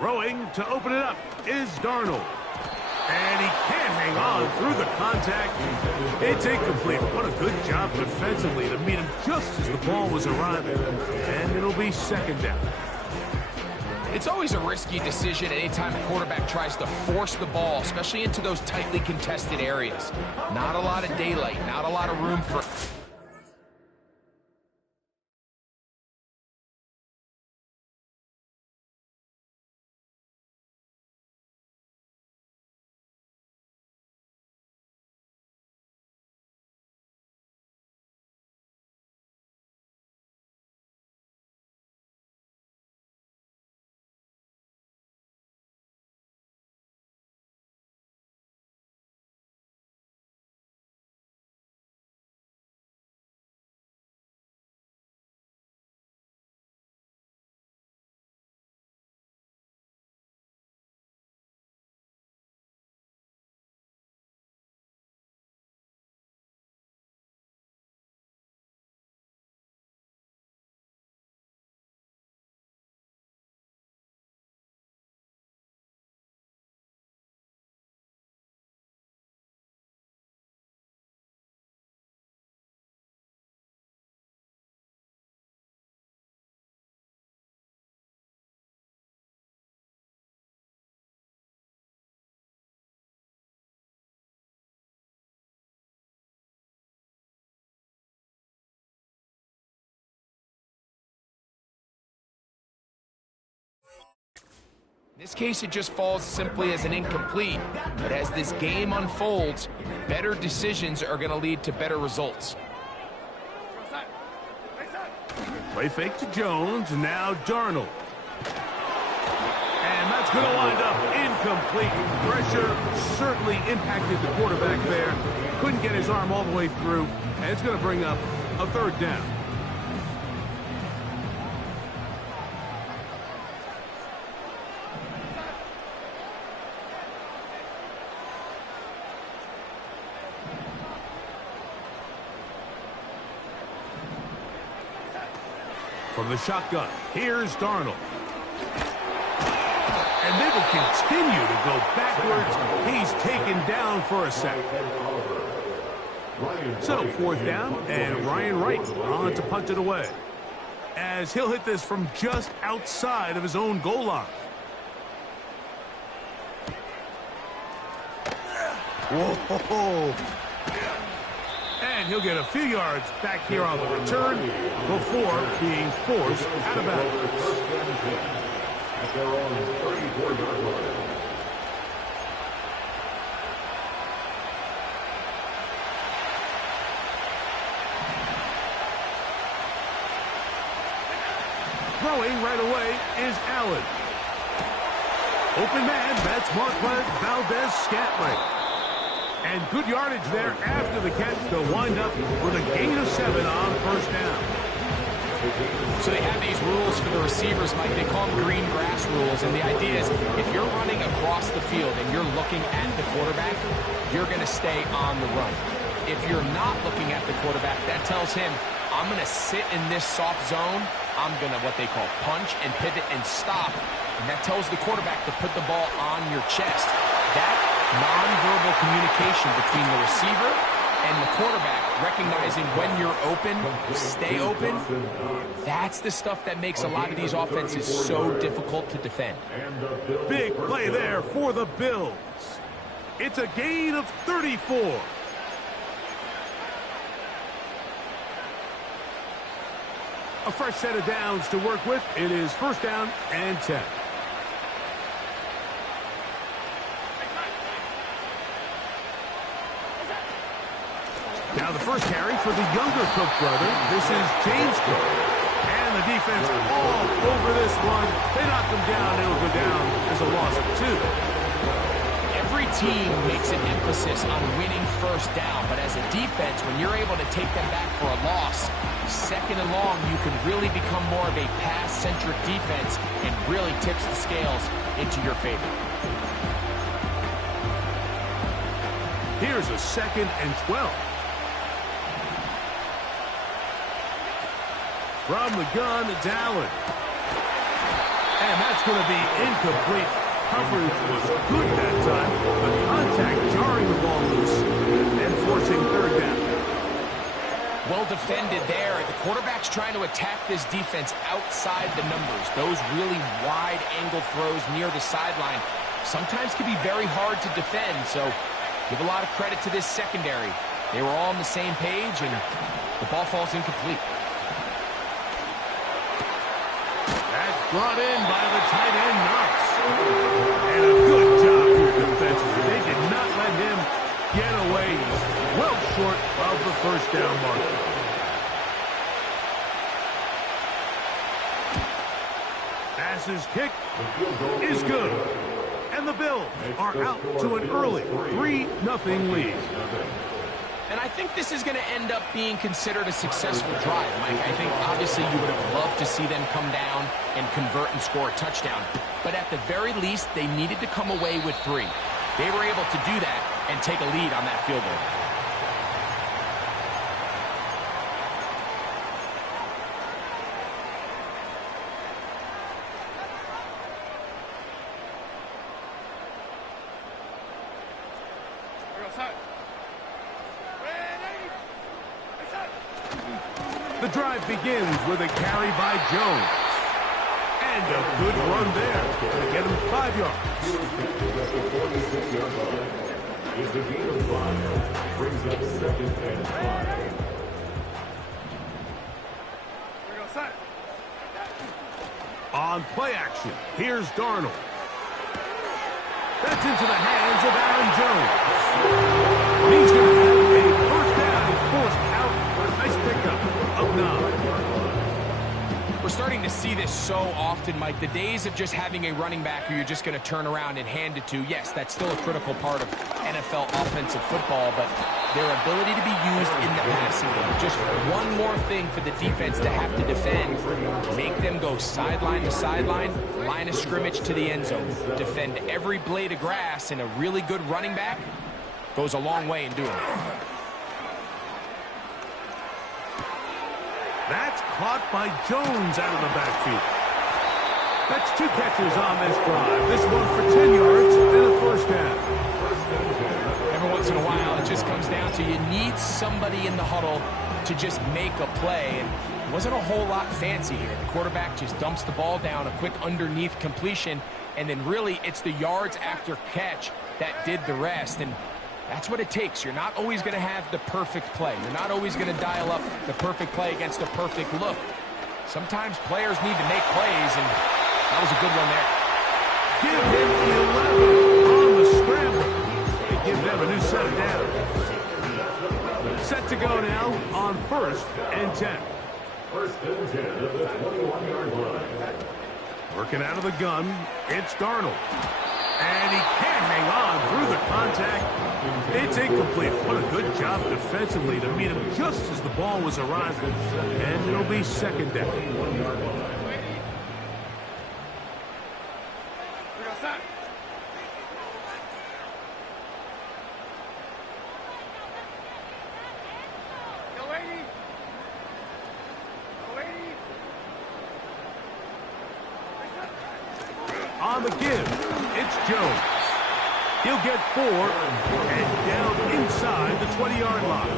Throwing to open it up is Darnold. And he can't hang on through the contact. It's incomplete. What a good job defensively to meet him just as the ball was arriving. And it'll be second down. It's always a risky decision anytime a quarterback tries to force the ball, especially into those tightly contested areas. Not a lot of daylight, not a lot of room for... In this case, it just falls simply as an incomplete. But as this game unfolds, better decisions are going to lead to better results. Play fake to Jones, now Darnold. And that's going to wind up incomplete. Pressure certainly impacted the quarterback there. Couldn't get his arm all the way through, and it's going to bring up a third down. From the shotgun, here's Darnold. And they will continue to go backwards. He's taken down for a sack. So, fourth down, and Ryan Wright on to punt it away, as he'll hit this from just outside of his own goal line. Whoa! And he'll get a few yards back here on the return before being forced out of bounds. Throwing right away is Allen. Open man, that's Marquez Valdez-Scantling. And good yardage there after the catch to wind up with a gain of 7 on first down. So they have these rules for the receivers, Mike. They call them green grass rules. And the idea is if you're running across the field and you're looking at the quarterback, you're going to stay on the run. If you're not looking at the quarterback, that tells him, I'm going to sit in this soft zone. I'm going to what they call punch and pivot and stop. And that tells the quarterback to put the ball on your chest. That non-verbal communication between the receiver and the quarterback, recognizing when you're open, stay open, that's the stuff that makes a lot of these offenses so difficult to defend. Big play there for the Bills. It's a gain of 34. A fresh set of downs to work with. It is first down and 10. Now the first carry for the younger Cook brother. This is James Cook. And the defense all over this one. They knock him down. It'll go down as a loss of 2. Every team makes an emphasis on winning first down, but as a defense, when you're able to take them back for a loss, second and long, you can really become more of a pass-centric defense and really tips the scales into your favor. Here's a second and 12. From the gun, it's Allen. And that's going to be incomplete. Coverage was good that time. The contact jarring the ball loose and forcing third down. Well defended there. The quarterback's trying to attack this defense outside the numbers. Those really wide angle throws near the sideline sometimes can be very hard to defend. So give a lot of credit to this secondary. They were all on the same page, and the ball falls incomplete. That's brought in by the tight end, Knox. And a good job here defensively. They did not let him get away. He's well short of the first down marker. Pass's kick is good. And the Bills are out to an early 3-0 lead. And I think this is going to end up being considered a successful drive, Mike. I think obviously you would have loved to see them come down and convert and score a touchdown. But at the very least, they needed to come away with 3. They were able to do that and take a lead on that field goal. The drive begins with a carry by Jones. And a good run there to get him 5 yards. Is the gain of 5. Brings up 2nd and 5. On play action, here's Darnold. That's into the hands of Aaron Jones. He's going to have a first down. He's forced out for a nice pickup of 9. We're starting to see this so often, Mike. The days of just having a running back who you're just going to turn around and hand it to, yes, that's still a critical part of NFL offensive football, but their ability to be used in the passing game. Just one more thing for the defense to have to defend. Make them go sideline to sideline, line of scrimmage to the end zone. Defend every blade of grass, and a really good running back goes a long way in doing it. That's caught by Jones out of the backfield. That's 2 catches on this drive. This one for 10 yards and a first down. Every once in a while, it just comes down to you need somebody in the huddle to just make a play. And it wasn't a whole lot fancy here. The quarterback just dumps the ball down, a quick underneath completion, and then really it's the yards after catch that did the rest. And that's what it takes. You're not always going to have the perfect play. You're not always going to dial up the perfect play against the perfect look. Sometimes players need to make plays, and that was a good one there. Give him 11 on the scramble. They give them a new set of downs. Set to go now on 1st and 10. 1st and 10 at the 21-yard line. Working out of the gun, it's Darnold. And he can't hang on through the contact. It's incomplete. What a good job defensively to meet him just as the ball was arriving. And it'll be 2nd down. On the give, it's Jones. He'll get 4 and down inside the 20-yard line.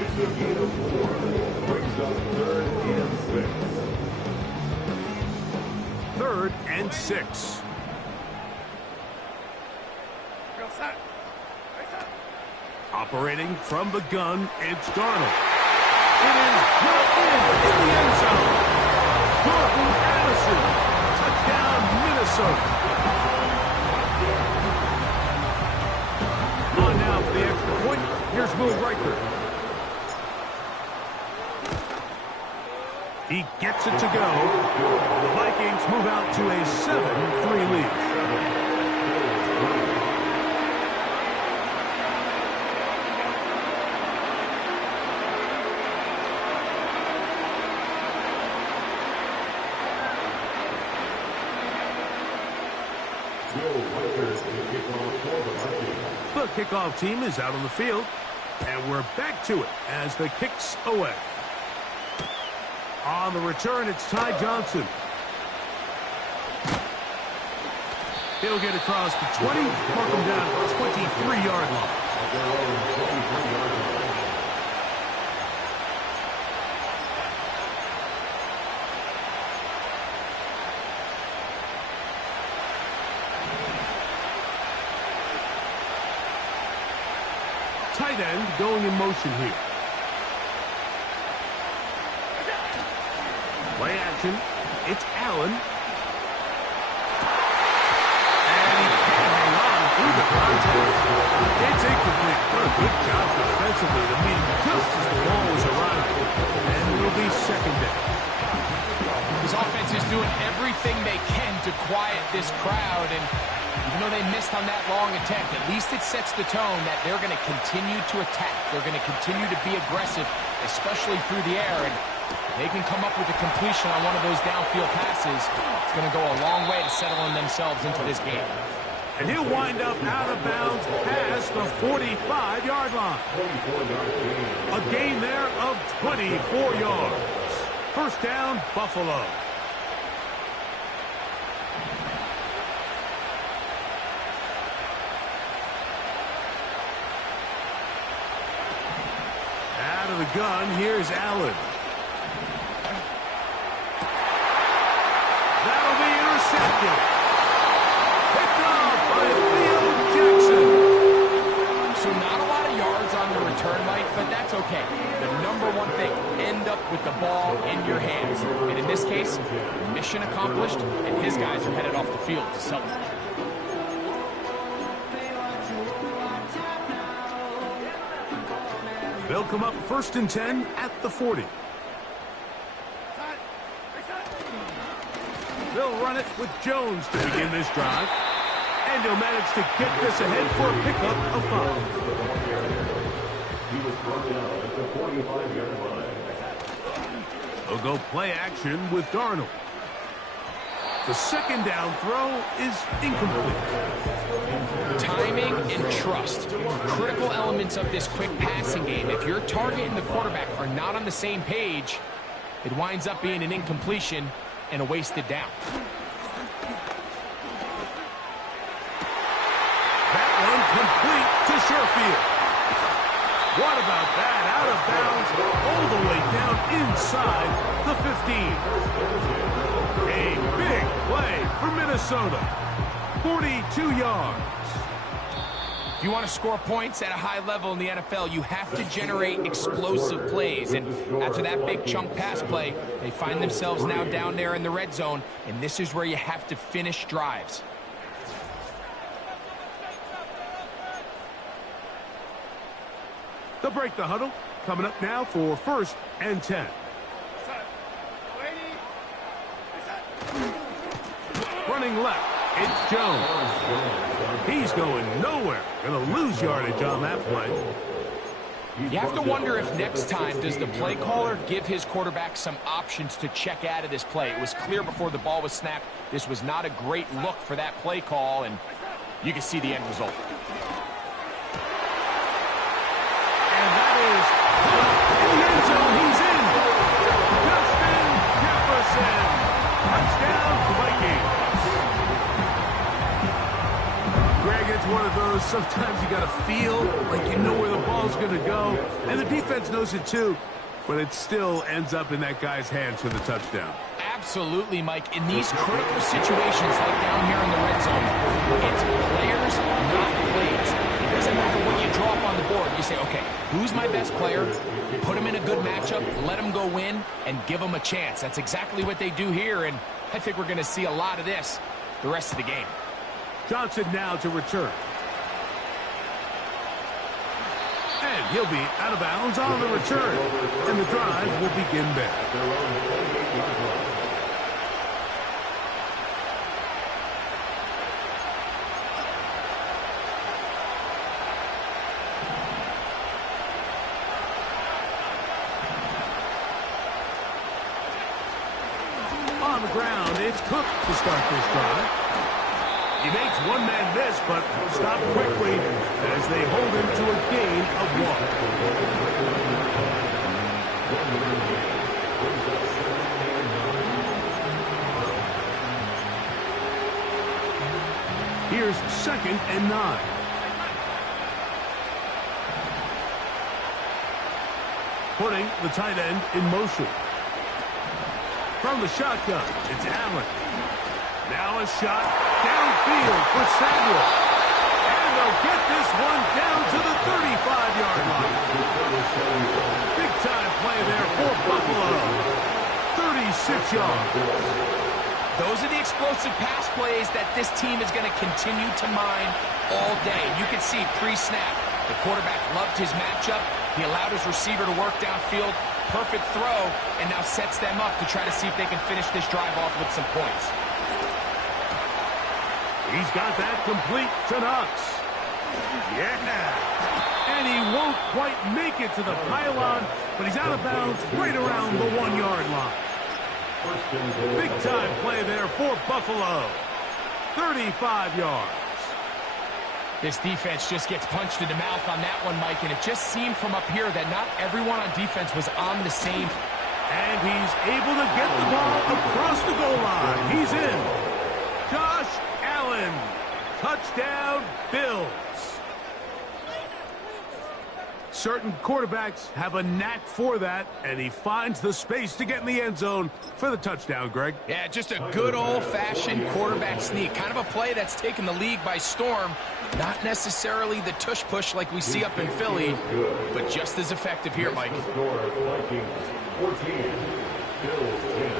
It's a gain of 4. Brings up 3rd and 6. 3rd and 6. Operating from the gun, it's Darnold. It is brought in the end zone. Jordan Addison. Touchdown, Minnesota. On now for the extra point. Here's Will Riker. He gets it to go. The Vikings move out to a 7-3 lead. The kickoff team is out on the field, and we're back to it as the kick's away. On the return, it's Ty Johnson. He'll get across the 20, mark him down at the 23-yard line. Tight end going in motion here. Play action. It's Allen. And he can't hang on through the contact. It's incomplete. What a good job defensively to meet just as the ball was arriving. And it'll be second down. His offense is doing everything they can to quiet this crowd, and even though they missed on that long attempt, at least it sets the tone that they're going to continue to attack. They're going to continue to be aggressive, especially through the air, and they can come up with a completion on one of those downfield passes. It's going to go a long way to settling themselves into this game. And he'll wind up out of bounds past the 45-yard line. A gain there of 24 yards. First down, Buffalo. Out of the gun, here's Allen. That'll be intercepted. Picked off by Leo Jackson. So not a lot of yards on the return, Mike, but that's okay. The number one thing, end up with the ball in your hands. And in this case, mission accomplished, and his guys are headed off the field to celebrate. They'll come up 1st and 10 at the 40. They'll run it with Jones to begin this drive. And he'll manage to get this ahead for a pickup of 5. He was brought out at the 45-yard line. They'll go play action with Darnold. The second down throw is incomplete. Timing and trust, critical elements of this quick passing game. If your target and the quarterback are not on the same page, it winds up being an incompletion and a wasted down. That one complete to Sherfield. What about that? Out of bounds, all the way down inside the 15. A big play for Minnesota. 42 yards. If you want to score points at a high level in the NFL, you have to generate explosive plays. And after that big chunk pass play, they find themselves now down there in the red zone, and this is where you have to finish drives. They'll break the huddle. Coming up now for 1st and 10. Running left, it's Jones. He's going nowhere. Going to lose yardage on that play. You have to wonder if next time does the play caller give his quarterback some options to check out of this play. It was clear before the ball was snapped this was not a great look for that play call, and you can see the end result. And that is in the end zone. He's in. Justin Jefferson. Touchdown, Vikings. Greg, it's one of those, sometimes you got to feel like you know where the ball's going to go. And the defense knows it too. But it still ends up in that guy's hands for the touchdown. Absolutely, Mike. In these critical situations like down here in the red zone, it's players, not plays. It doesn't matter what you drop on the board. You say, okay, who's my best player? Put him in a good matchup, let him go win, and give him a chance. That's exactly what they do here, and I think we're going to see a lot of this the rest of the game. Johnson now to return. And he'll be out of bounds on the return. And the drive will begin there. On the ground, it's Cook to start this drive. He makes one man miss, but stopped quickly as they hold him to a gain of 1. Here's 2nd and 9. Putting the tight end in motion. From the shotgun, it's Allen. Now a shot downfield for Samuel. And they'll get this one down to the 35-yard line. Big-time play there for Buffalo. 36 yards. Those are the explosive pass plays that this team is going to continue to mine all day. You can see pre-snap, the quarterback loved his matchup. He allowed his receiver to work downfield. Perfect throw, and now sets them up to try to see if they can finish this drive off with some points. He's got that complete to Knox. Yeah. And he won't quite make it to the pylon, but he's out of bounds right around the 1-yard line. Big-time play there for Buffalo. 35 yards. This defense just gets punched in the mouth on that one, Mike, and it just seemed from up here that not everyone on defense was on the same. And he's able to get the ball across the goal line. He's in. Josh Allen. Touchdown, Bills. Certain quarterbacks have a knack for that, and he finds the space to get in the end zone for the touchdown, Greg. Yeah, just a good old-fashioned quarterback sneak. Kind of a play that's taken the league by storm. Not necessarily the tush-push like we see up in Philly, but just as effective here, Mike. Vikings 14, Bills 10.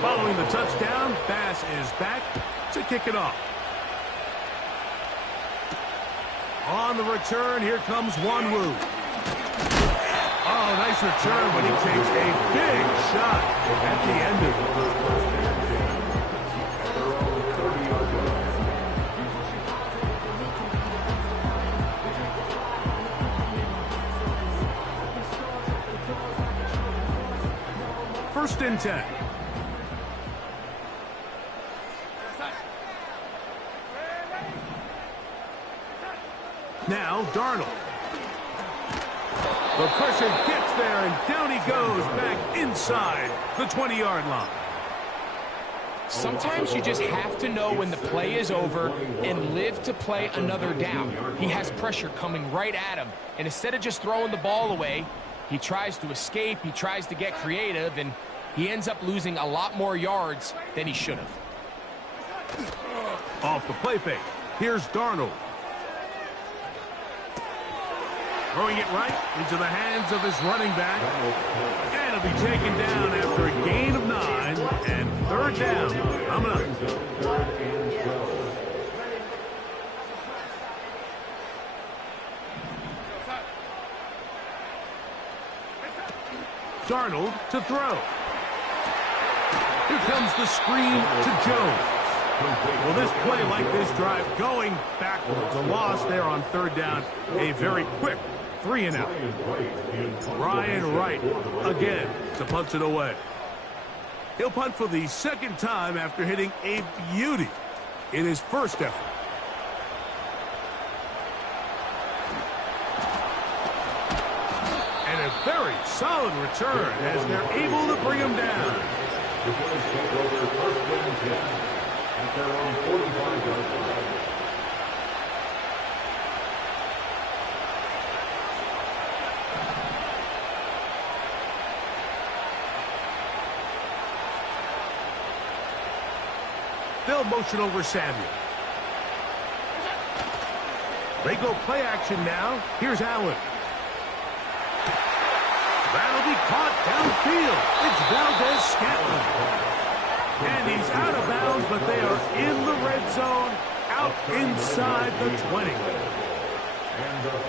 Following the touchdown, Bass is back to kick it off. On the return, here comes Wanwu. Oh, nice return, but he takes a big shot at the end of it. First and 10. Now, Darnold. The pressure gets there, and down he goes back inside the 20-yard line. Sometimes you just have to know when the play is over and live to play another down. He has pressure coming right at him, and instead of just throwing the ball away, he tries to escape, he tries to get creative, and he ends up losing a lot more yards than he should have. Off the play fake. Here's Darnold. Throwing it right into the hands of his running back. And it'll be taken down after a gain of 9. And 3rd down coming up. Darnold to throw. Here comes the screen to Jones. Well, this play like this drive going backwards. A loss there on 3rd down. A very quick 3 and out. Ryan Wright again to punch it away. He'll punt for the 2nd time after hitting a beauty in his first effort. And a very solid return as they're able to bring him down. The Bills take over 1st and 10 at their own 45-yard line. They'll motion over Samuel. They go play action now. Here's Allen. That'll be caught downfield. It's Valdez-Scantling. And he's out of bounds, but they are in the red zone, out inside the 20.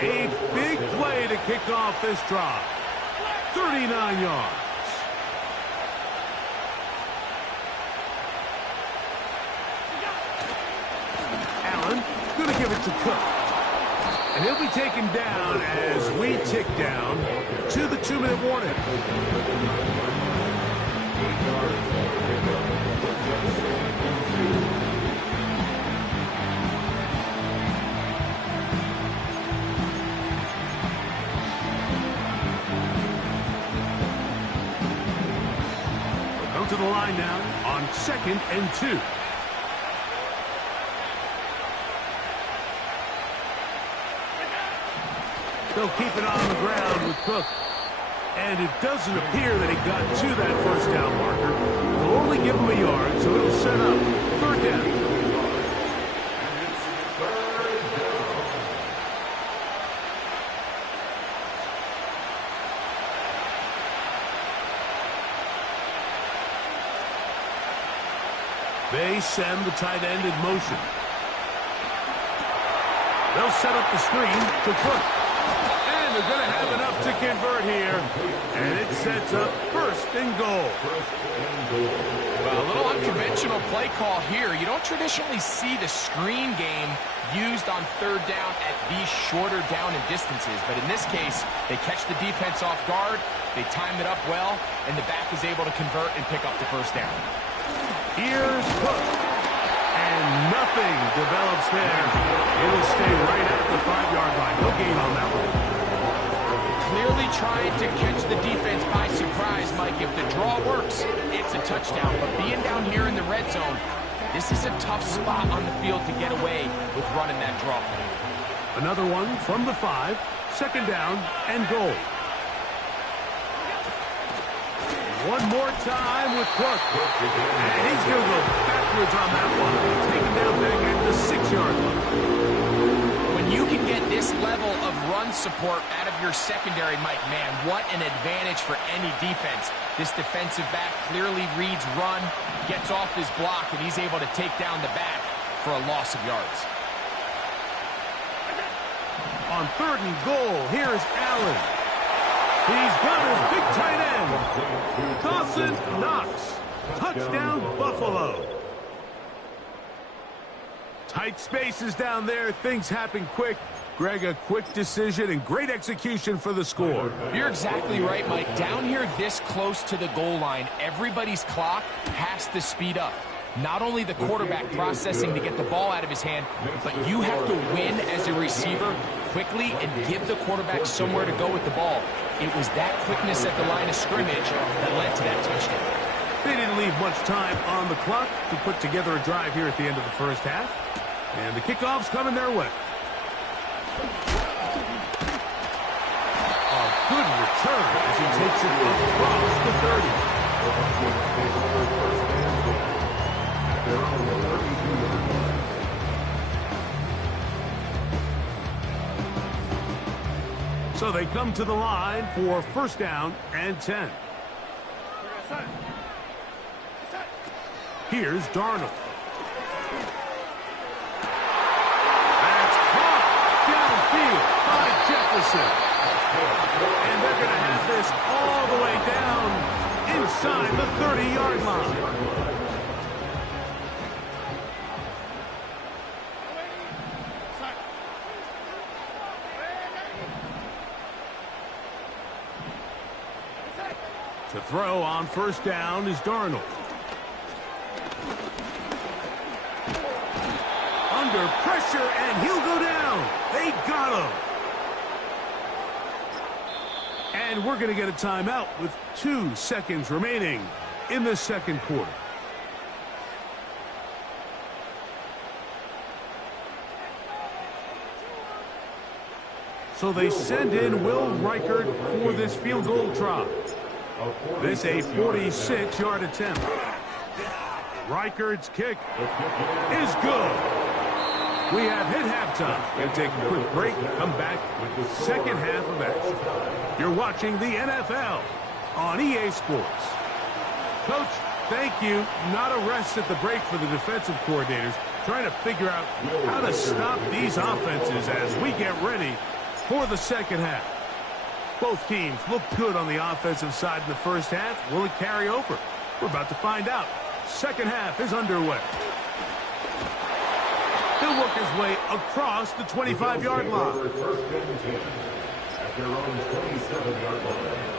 A big play to kick off this drive. 39 yards. Allen going to give it to Cook. And he'll be taken down as we tick down to the 2-minute warning. to the line now on 2nd and 2. They'll keep it on the ground with Cook. And it doesn't appear that he got to that first down marker. They'll only give him a yard, so it'll set up 3rd down. They send the tight end in motion. They'll set up the screen to Cook. And they're going to have enough to convert here. And it sets up 1st and goal. Well, a little unconventional play call here. You don't traditionally see the screen game used on 3rd down at these shorter down and distances. But in this case, they catch the defense off guard. They time it up well. And the back is able to convert and pick up the 1st down. Here's Cook. And nothing develops there. It'll stay right at the 5-yard line. No gain on that one. Clearly trying to catch the defense by surprise, Mike. If the draw works, it's a touchdown. But being down here in the red zone, this is a tough spot on the field to get away with running that draw play. Another one from the 5. 2nd down and goal. One more time with Cook. And he's going to go backwards on that one. Taken down back at the 6-yard line. When you can get this level of run support out of your secondary, Mike, man, what an advantage for any defense. This defensive back clearly reads run, gets off his block, and he's able to take down the back for a loss of yards. On 3rd and goal, here's Allen. He's got his big tight end. Dawson Knox. Touchdown, Buffalo. Tight spaces down there. Things happen quick. Greg, a quick decision and great execution for the score. You're exactly right, Mike. Down here this close to the goal line, everybody's clock has to speed up. Not only the quarterback processing to get the ball out of his hand, but you have to win as a receiver quickly and give the quarterback somewhere to go with the ball. It was that quickness at the line of scrimmage that led to that touchdown. They didn't leave much time on the clock to put together a drive here at the end of the first half. And the kickoff's coming their way. A good return as he takes it across the 30. So they come to the line for 1st down and 10. Here's Darnold. That's caught downfield by Jefferson. And they're going to have this all the way down inside the 30-yard line. To throw on 1st down is Darnold. Under pressure, and he'll go down. They got him. And we're going to get a timeout with 2 seconds remaining in the 2nd quarter. So they send in Will Reichert for this field goal try. This a 46-yard attempt. Reichert's kick is good. We have hit halftime. Going to take a quick break. Come back with the 2nd half of action. You're watching the NFL on EA Sports. Coach, thank you. Not a rest at the break for the defensive coordinators. Trying to figure out how to stop these offenses as we get ready for the 2nd half. Both teams look good on the offensive side in the first half. Will it carry over? We're about to find out. 2nd half is underway. He'll work his way across the 25-yard line. 1st and 10 at their own 27-yard line.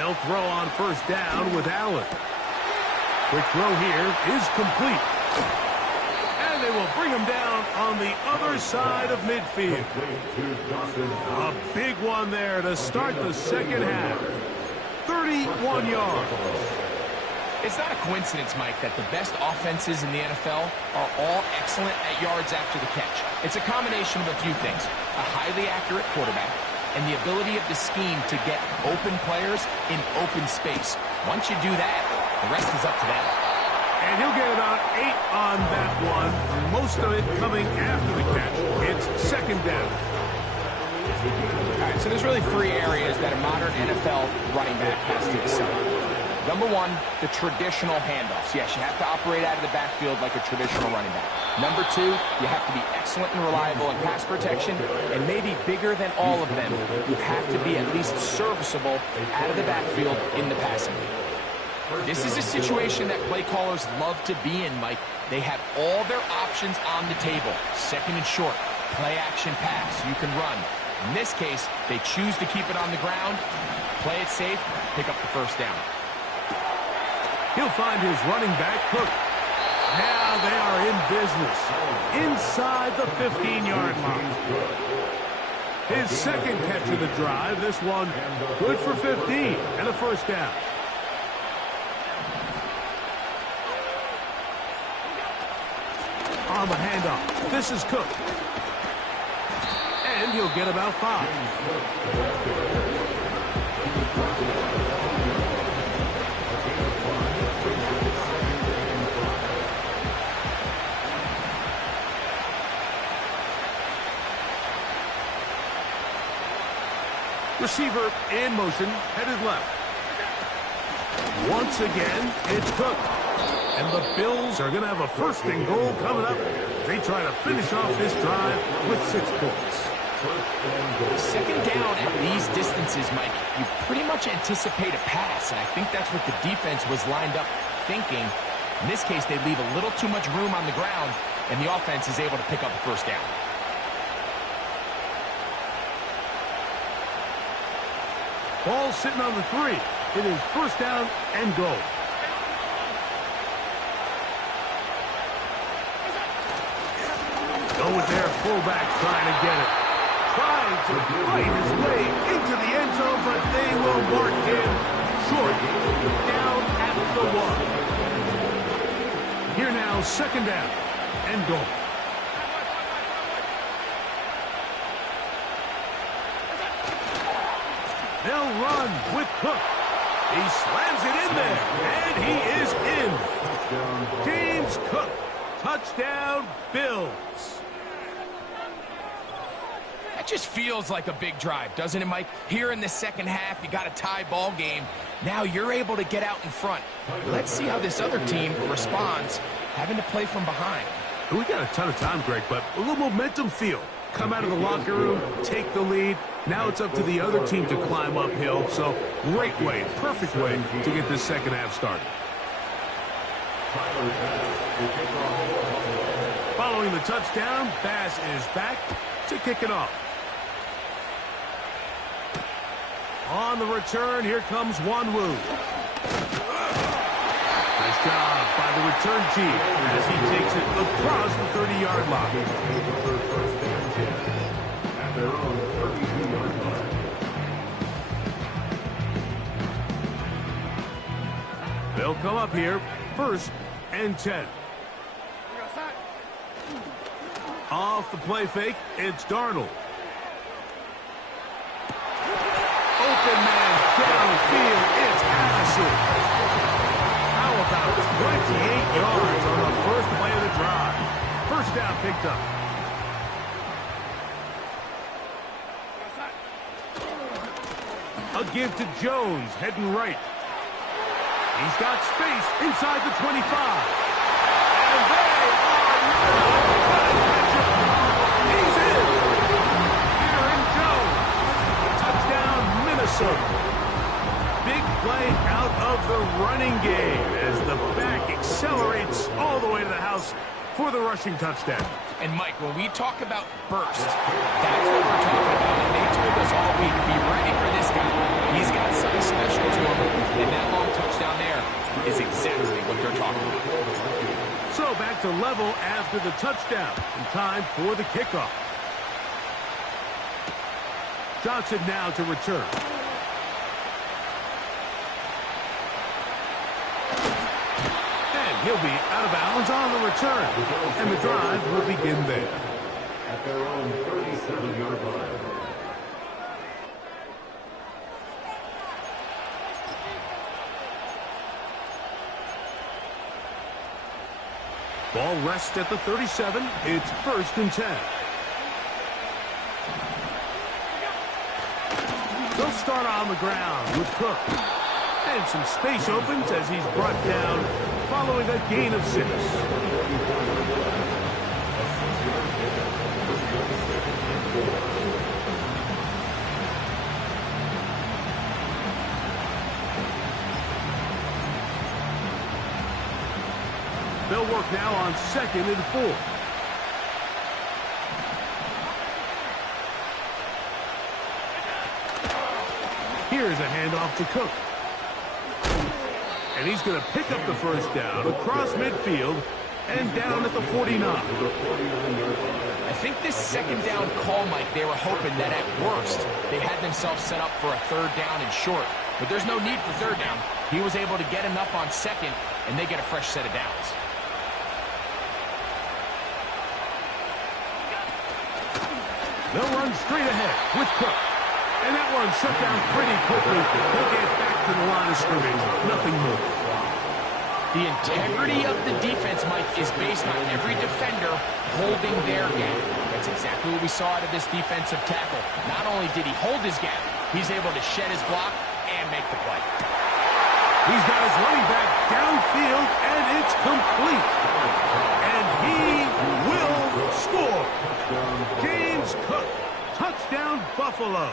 They'll throw on first down with Allen. Quick throw here is complete. And they will bring him down on the other side of midfield. A big one there to start the second half. 31 yards. It's not a coincidence, Mike, that the best offenses in the NFL are all excellent at yards after the catch. It's a combination of a few things. A highly accurate quarterback and the ability of the scheme to get open players in open space. Once you do that, the rest is up to them. And he'll get about 8 on that one, most of it coming after the catch. It's second down. All right, so there's really 3 areas that a modern NFL running back has to excel. Number 1, the traditional handoffs. Yes, you have to operate out of the backfield like a traditional running back. Number 2, you have to be excellent and reliable in pass protection, and maybe bigger than all of them, you have to be at least serviceable out of the backfield in the passing game. This is a situation that play callers love to be in, Mike. They have all their options on the table. Second and short, play action pass, you can run. In this case, they choose to keep it on the ground, play it safe, pick up the first down. He'll find his running back, Cook. Now they are in business. Inside the 15-yard mark. His second catch of the drive. This one good for 15 and a first down. On the handoff. This is Cook. And he'll get about 5. Receiver in motion, headed left. Once again, it's Cook. And the Bills are going to have a first and goal coming up. They try to finish off this drive with 6 points. Second down at these distances, Mike, you pretty much anticipate a pass, and I think that's what the defense was lined up thinking. In this case, they leave a little too much room on the ground, and the offense is able to pick up a first down. Ball sitting on the 3. It is first down and goal. Go with their fullback trying to get it. Trying to fight his way into the end zone, but they will mark him short. Down at the 1. Here now, second down and goal. They'll run with Cook. He slams it in there, and he is in. James Cook, touchdown, Bills. That just feels like a big drive, doesn't it, Mike? Here in the second half, you got a tie ball game. Now you're able to get out in front. Let's see how this other team responds, having to play from behind. We got a ton of time, Greg, but a little momentum feel. Come out of the locker room, take the lead. Now it's up to the other team to climb uphill. So great way, perfect way to get this second half started. Following the touchdown, Bass is back to kick it off. On the return, here comes Wanwu. Nice job by the return team as he takes it across the 30-yard line. At their own 32-yard line. They'll come up here, first and 10. Off the play fake, it's Darnold. Open man downfield, it's Addison. How about 28 yards on the first play of the drive? First down picked up. A give to Jones, heading right. He's got space inside the 25. And they are now going to catch him. He's in. Aaron Jones. Touchdown, Minnesota. Big play out of the running game as the back accelerates all the way to the house for the rushing touchdown. And, Mike, when we talk about burst, that's what we're talking about. And they told us all week, be ready for this guy. He's got something something special to him, and that long touchdown there is exactly what they're talking about. So back to level after the touchdown, and time for the kickoff. Johnson now to return. And he'll be out of bounds on the return. And the drive will begin there. At their own 37-yard line. Ball rests at the 37. It's 1st and 10. They'll start on the ground with Cook. And some space opens as he's brought down following a gain of 6. They'll work now on 2nd and 4. Here's a handoff to Cook. And he's going to pick up the 1st down across midfield and down at the 49. I think this 2nd down call, Mike, they were hoping that at worst they had themselves set up for a 3rd down and short. But there's no need for 3rd down. He was able to get enough on 2nd, and they get a fresh set of downs. They'll run straight ahead with Cook. And that one shut down pretty quickly. He'll get back to the line of scrimmage. Nothing more. The integrity of the defense, Mike, is based on every defender holding their gap. That's exactly what we saw out of this defensive tackle. Not only did he hold his gap, he's able to shed his block and make the play. He's got his running back downfield, and it's complete. And he will score. James Cook, touchdown Buffalo.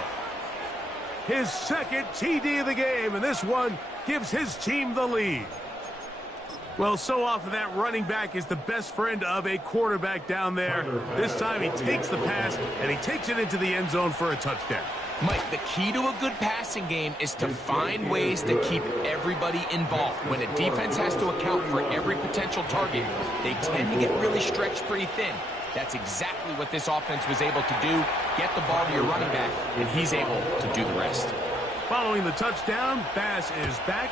His 2nd TD of the game, and this one gives his team the lead. Well, so often that running back is the best friend of a quarterback down there. This time he takes the pass, and he takes it into the end zone for a touchdown. Mike, the key to a good passing game is to find ways to keep everybody involved. When a defense has to account for every potential target, they tend to get really stretched pretty thin. That's exactly what this offense was able to do. Get the ball to your running back, and he's able to do the rest. Following the touchdown, Bass is back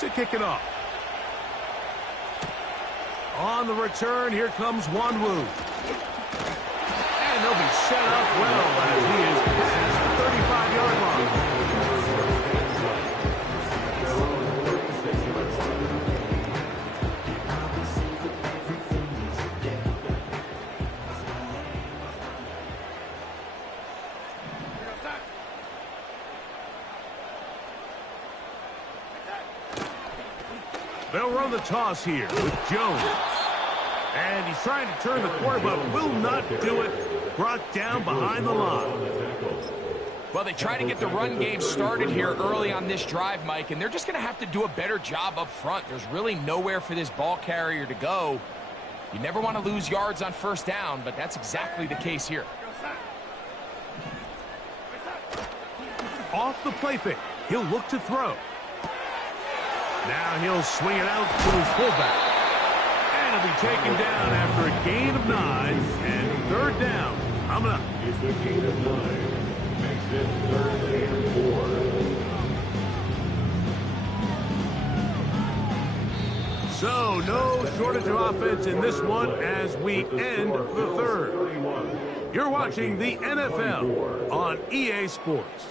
to kick it off. On the return, here comes Wanwu. And they'll be set up well as he is past the 35-yard line. They'll run the toss here with Jones. And he's trying to turn the corner, but will not do it. Brought down behind the line. Well, they try to get the run game started here early on this drive, Mike, and they're just going to have to do a better job up front. There's really nowhere for this ball carrier to go. You never want to lose yards on 1st down, but that's exactly the case here. Off the play fake, he'll look to throw. Now he'll swing it out to his fullback. And he'll be taken down after a gain of 9 and 3rd down. Coming up. It's a gain of 9. Makes it 3rd and 4. So no shortage of offense in this one as we end the 3rd. You're watching the NFL on EA Sports.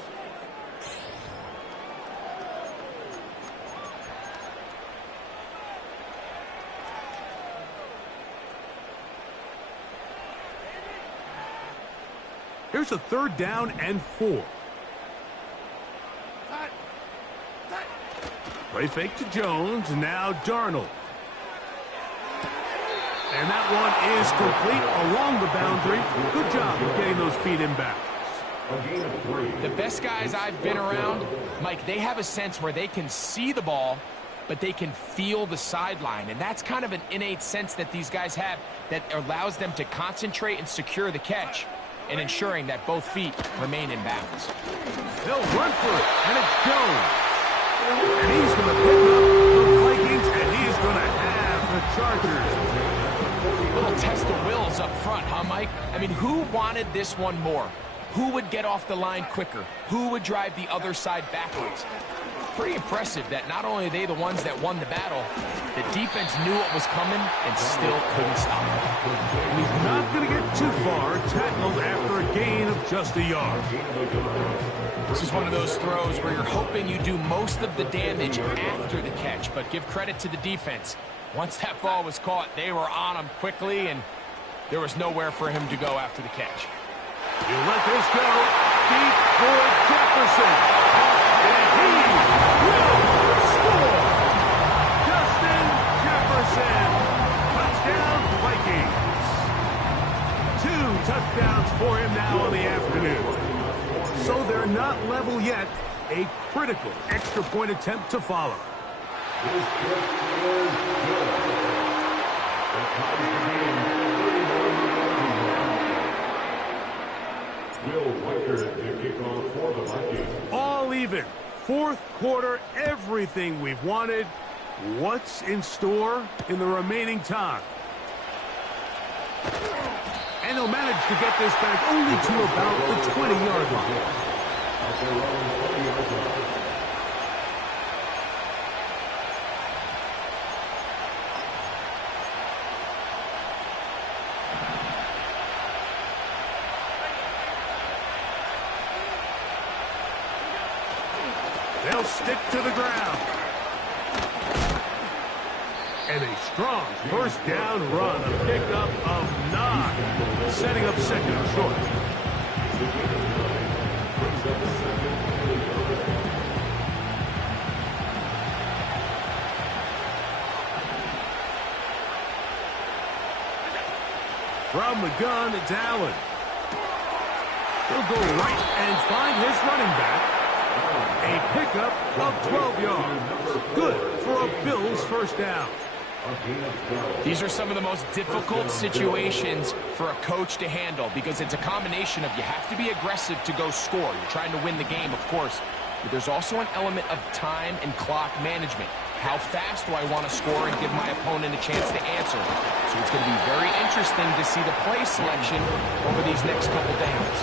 Here's a 3rd down and 4. Play fake to Jones, now Darnold. And that one is complete along the boundary. Good job of getting those feet in bounds. The best guys I've been around, Mike, they have a sense where they can see the ball, but they can feel the sideline. And that's kind of an innate sense that these guys have that allows them to concentrate and secure the catch and ensuring that both feet remain in bounds. They'll run for it, and it's Jones. And he's going to pick up the Vikings, and he's going to have the Chargers. A little test of wills up front, huh, Mike? I mean, who wanted this one more? Who would get off the line quicker? Who would drive the other side backwards? Pretty impressive that not only are they the ones that won the battle, the defense knew what was coming and still couldn't stop it. And he's not going to get too far, tackled after a gain of just a yard. This is one of those throws where you're hoping you do most of the damage after the catch, but give credit to the defense. Once that ball was caught, they were on him quickly, and there was nowhere for him to go after the catch. You let this go deep for Jefferson. And he will score. Justin Jefferson. Touchdown, Vikings. 2 touchdowns for him now on the afternoon. So they're not level yet. A critical extra point attempt to follow. All even. Fourth quarter, everything we've wanted. What's in store in the remaining time? And they'll manage to get this back only to about the 20-yard line. They'll stick to the ground. And a strong first down run, a pickup of 9, setting up second and short. From the gun, it's Allen. He'll go right and find his running back. A pickup of 12 yards. Good for a Bills first down. These are some of the most difficult situations for a coach to handle because it's a combination of you have to be aggressive to go score. You're trying to win the game, of course, but there's also an element of time and clock management. How fast do I want to score and give my opponent a chance to answer? So it's going to be very interesting to see the play selection over these next couple downs.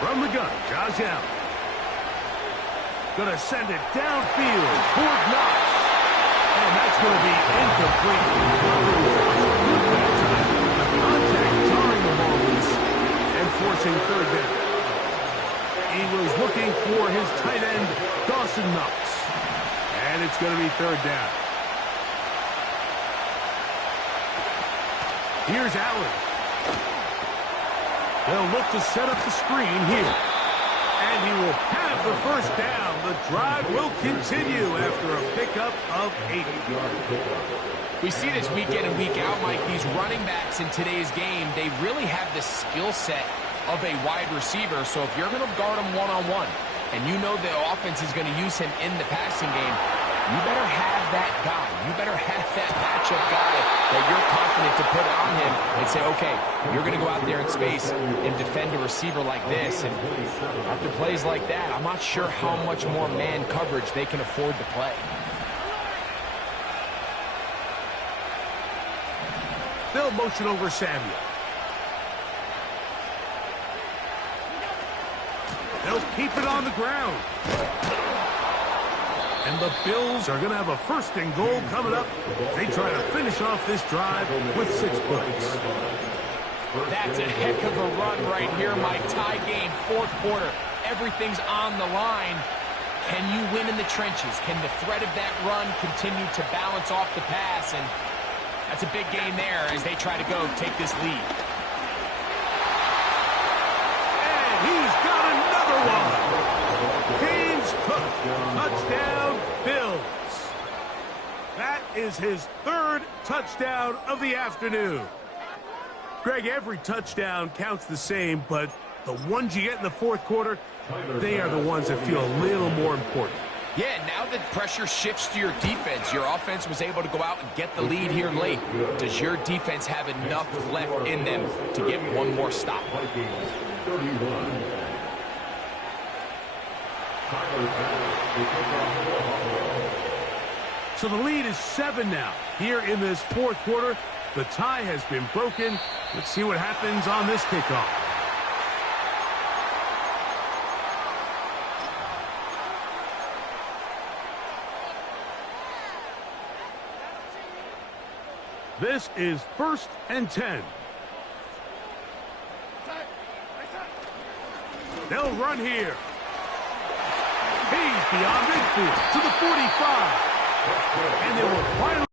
From the gun, Josh Allen. Gonna send it downfield toward Knox. And that's gonna be incomplete. Good that time. The contact jarring the ball loose and forcing third down. He was looking for his tight end, Dawson Knox. And it's gonna be third down. Here's Allen. They'll look to set up the screen here. And he will have the first down. The drive will continue after a pickup of 8. We see this week in and week out, Mike. These running backs in today's game, they really have the skill set of a wide receiver. So if you're going to guard him one-on-one, and you know the offense is going to use him in the passing game, you better have that guy. You better have that matchup guy that you're confident to put on him and say, okay, you're going to go out there in space and defend a receiver like this. And after plays like that, I'm not sure how much more man coverage they can afford to play. They'll motion over Samuel. They'll keep it on the ground. And the Bills are going to have a first and goal coming up. They try to finish off this drive with 6 points. That's a heck of a run right here, Mike. Tie game, fourth quarter. Everything's on the line. Can you win in the trenches? Can the threat of that run continue to balance off the pass? And that's a big game there as they try to go take this lead. And he's got another one. James Cook, touchdown, Bills. That is his 3rd touchdown of the afternoon. Greg, every touchdown counts the same, but The ones you get in the fourth quarter, they are the ones that feel a little more important. Yeah, now that pressure shifts to your defense, your offense was able to go out and get the lead here late. Does your defense have enough left in them to get one more stop? So the lead is 7 now. Here in this fourth quarter, the tie has been broken. Let's see what happens on this kickoff. This is 1st and 10. They'll run here. He's beyond midfield to the 45. And they will finally